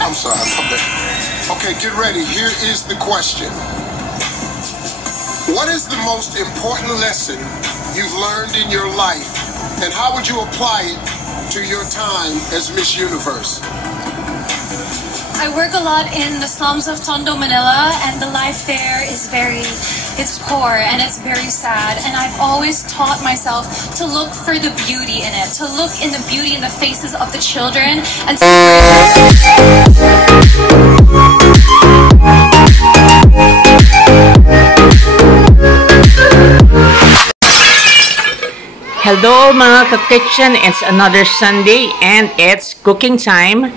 I'm sorry. Okay, get ready. Here is the question. What is the most important lesson you've learned in your life, and how would you apply it to your time as Miss Universe? I work a lot in the slums of Tondo, Manila, and the life there is it's poor and it's very sad. And I've always taught myself to look for the beauty in it, to look in the beauty in the faces of the children and Hello mga ka-kitchen, it's another Sunday and it's cooking time.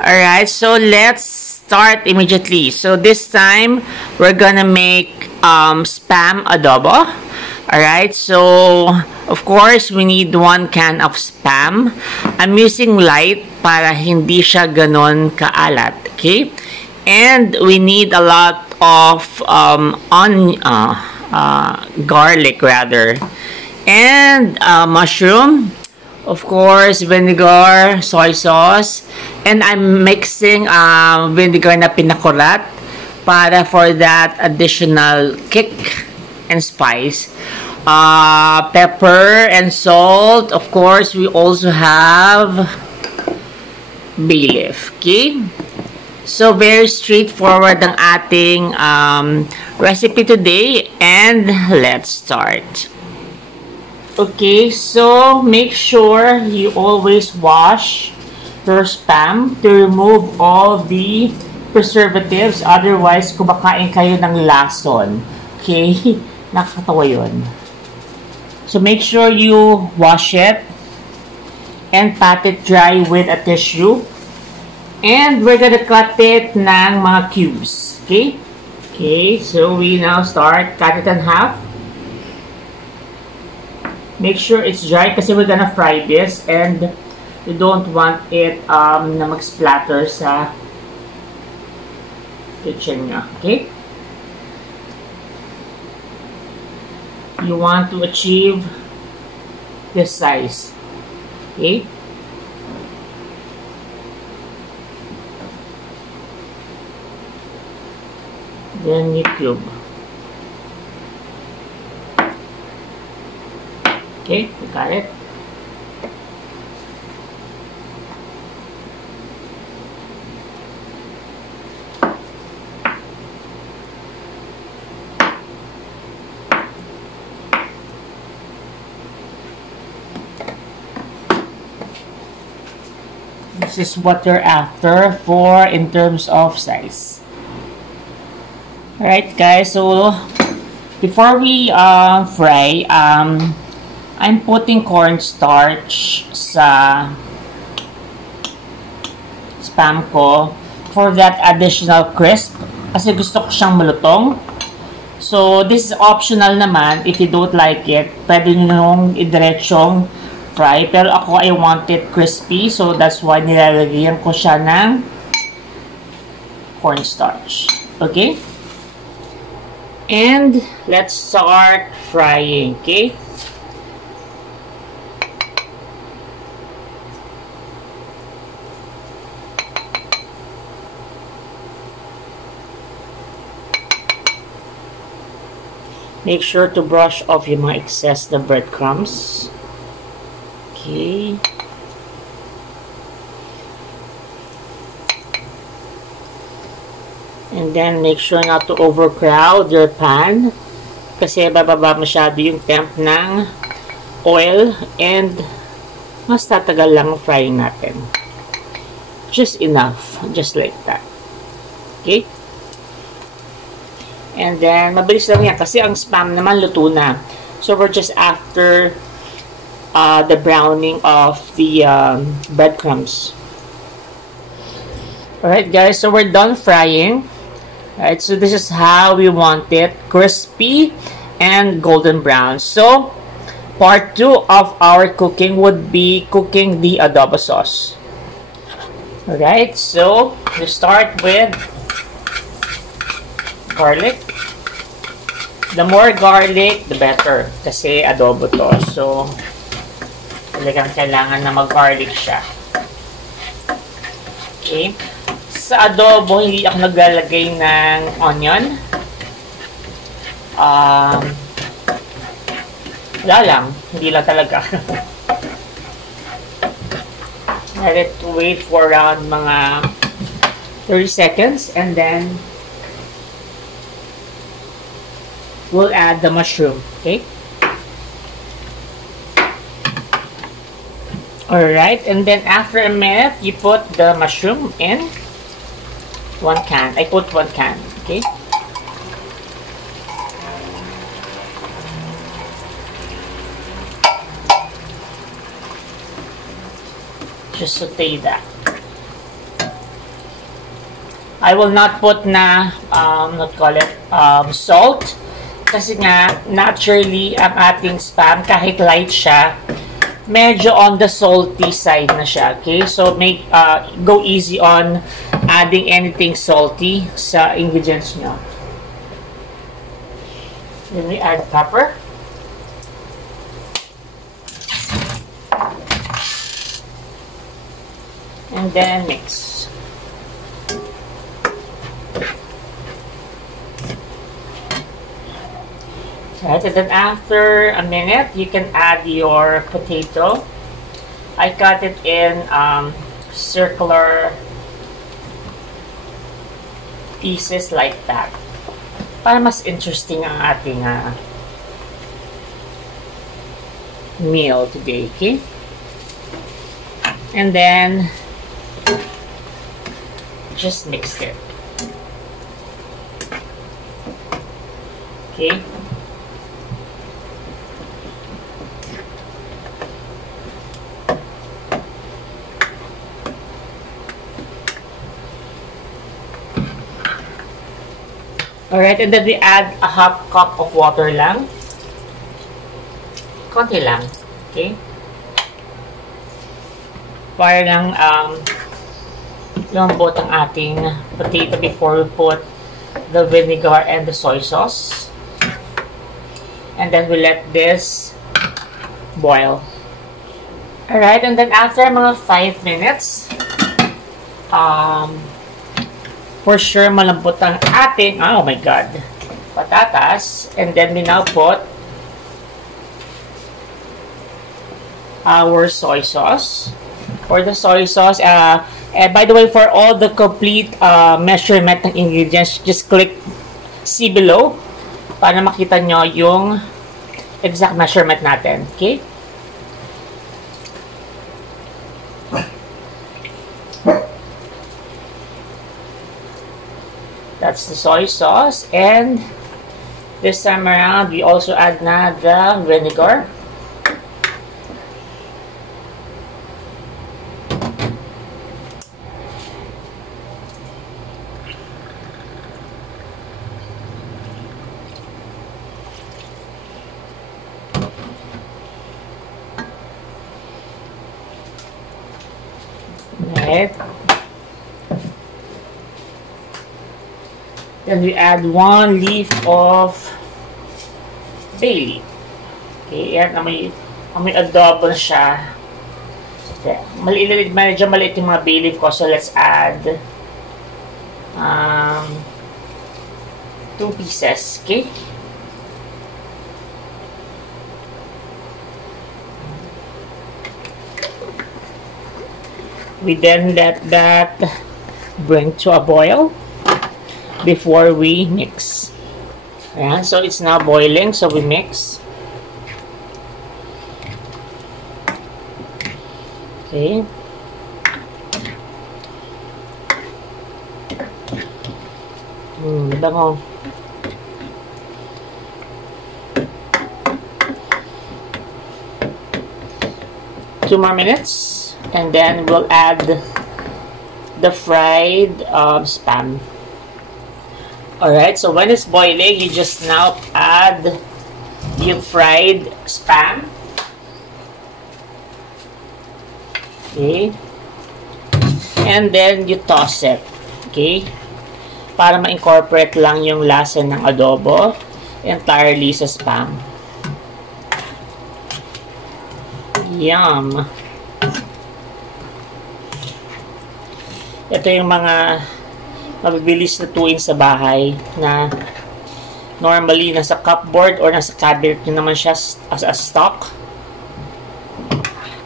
Alright, so let's start immediately. So this time, we're gonna make Spam Adobo. Alright, so of course, we need 1 can of Spam. I'm using light para hindi siya ganon kaalat. Okay? And we need a lot of garlic rather. And mushroom, of course, vinegar, soy sauce, and I'm mixing vinegar na pinakulat para for that additional kick and spice. Pepper and salt. Of course, we also have bay leaf. Okay? So, very straightforward ang ating recipe today, and let's start. Okay, so make sure you always wash your spam to remove all the preservatives. Otherwise, kumakain kayo ng lason. Okay? Nakakatawa yun. So make sure you wash it and pat it dry with a tissue. And we're gonna cut it ng mga cubes. Okay? Okay, so we now start. Cut it in half. Make sure it's dry kasi we're gonna fry this and you don't want it na mag-splatter sa kitchen nga. Okay? You want to achieve this size. Okay? Then you cube. Okay, we got it. This is what you're after for in terms of size. Alright guys, so before we fry, I'm putting cornstarch sa spam ko for that additional crisp kasi gusto ko siyang malutong. So, this is optional naman. If you don't like it, pwede nyo idiretsong fry. Pero ako, I want it crispy. So, that's why nilalagyan ko siya ng cornstarch. Okay? And, let's start frying. Okay? Make sure to brush off yung mga excess na breadcrumbs. Okay. And then, make sure not to overcrowd your pan. Kasi bababa masyado yung temp ng oil. And, mas tatagal lang frying natin. Just enough. Just like that. Okay? And then, mabilis lang yan. Kasi ang spam naman luto na. So, we're just after the browning of the breadcrumbs. Alright, guys. So, we're done frying. Alright, so this is how we want it. Crispy and golden brown. So, part 2 of our cooking would be cooking the adobo sauce. Alright, so, we start with garlic. The more garlic, the better. Kasi adobo to. So, Talagang kailangan na mag-garlic siya. Okay. Sa adobo, hindi ako naglalagay ng onion. Wala lang. Hindi lang talaga. Let it wait for around mga 30 seconds and then we'll add the mushroom. Okay? Alright, and then after a minute, you put the mushroom in 1 can. I put 1 can. Okay? Just saute that. I will not put na, salt. Kasi nga, naturally, ang ating spam, kahit light siya, medyo on the salty side na siya. Okay? So, go easy on adding anything salty sa ingredients nyo. Then we add pepper. And then mix. Right, and then after a minute, you can add your potato. I cut it in circular pieces like that. Para mas interesting ang ating meal today, okay? And then just mix it. Okay. Alright, and then we add a half cup of water lang. Konti lang. Okay. Para lang lambot ang ating potato before we put the vinegar and the soy sauce. And then we let this boil. Alright, and then after mga 5 minutes, for sure malambot ang ating, oh my god, patatas. And then we now put our soy sauce. For the soy sauce, by the way, for all the complete measurement ng ingredients, just click see below para makita nyo yung exact measurement natin. Okay? That's the soy sauce. And this time around, we also add na the vinegar. Right. Then we add 1 leaf of bay leaf. Okay, yan, amoy adobo na siya. Okay. Medyo maliit yung mga bay leaf ko, so let's add 2 pieces. Okay. We then let that bring to a boil before we mix. Ayan, so it's now boiling, so we mix. Okay. Bango. Two more minutes. And then we'll add the fried spam. Alright, so when it's boiling, you just now add yung fried spam. Okay. And then you toss it. Okay. Para ma-incorporate lang yung lasa ng adobo entirely sa spam. Yum! Ito yung mga mabibilis na tuin sa bahay na normally nasa cupboard or nasa cabinet nyo naman siya as a stock.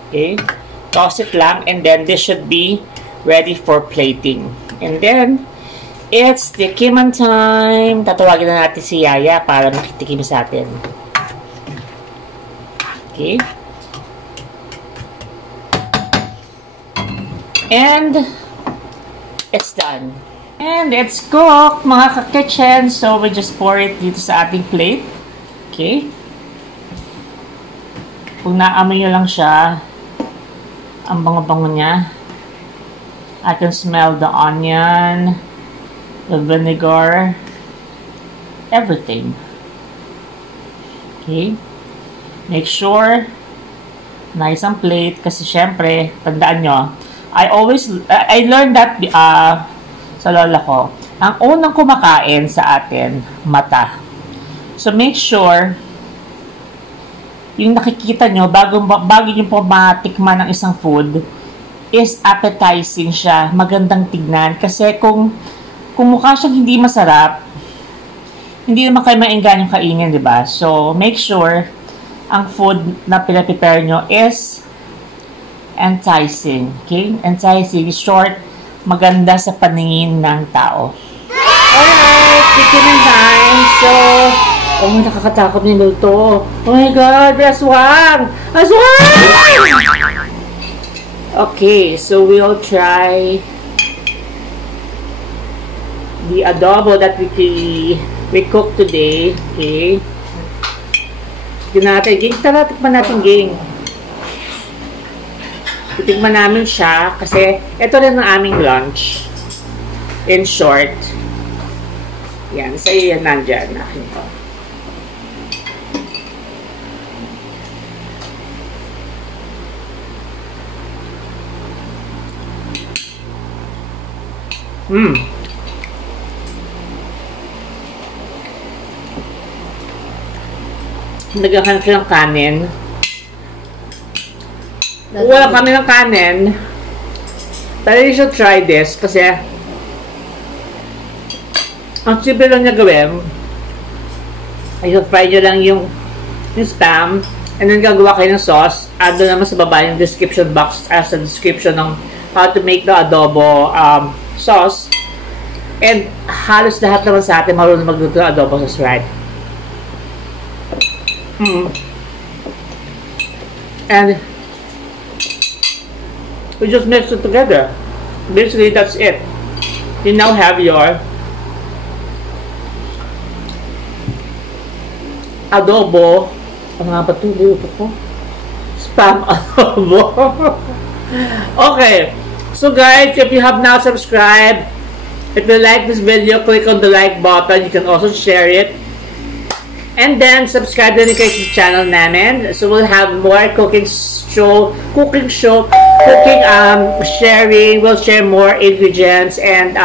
Okay. Toss it lang and then this should be ready for plating. And then, it's tikiman time. Tatawagin na natin si Yaya para makitikim sa atin. Okay. And, it's done. And it's cooked, mga ka-kitchen. So, we just pour it dito sa ating plate. Okay. Kung naamoy nyo lang siya, ang bango-bango niya. I can smell the onion, the vinegar, everything. Okay. Make sure nice ang plate kasi syempre, tandaan nyo, I learned that sa lola ko. Ang unang kumakain sa atin, mata. So make sure yung nakikita nyo, bago nyo po matikman ng isang food, is appetizing siya, magandang tignan. Kasi kung mukha siyang hindi masarap, hindi naman kayo maenggan yung kainin, di ba? So, make sure ang food na pinaprepare nyo is enticing. Okay? Enticing, short, maganda sa paningin ng tao. Alright, chicken time. So, oh my, nakakatakot niluto. Oh my God, aswang! Aswang! Okay, so we'll try the adobo that we cooked today. Okay. Tignan natin, gang. Tara, tikman natin, gang. Titikman namin siya kasi ito rin ang aming lunch. In short. Yan, sa iyo yan nandyan. Akin ko. Naghahanap ng kanin. Wala kami ng kanin. Pero you should try this kasi ang simple lang niya gawin. I-fry nyo lang yung spam and then gagawa kayo ng sauce. Add naman sa baba yung description box as a description ng how to make the adobo sauce. And halos lahat naman sa atin marunong magluto ng adobo sauce, right? And we just mix it together. Basically, that's it. You now have your adobo. Ano nga ba ito? Spam adobo. Okay. So guys, if you have not subscribed, if you like this video, click on the like button. You can also share it. And then, subscribe din kayo sa channel namin. So, we'll have more cooking sharing. We'll share more ingredients and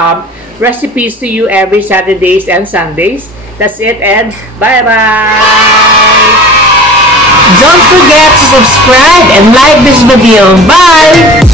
recipes to you every Saturdays and Sundays. That's it, and bye-bye! Don't forget to subscribe and like this video. Bye!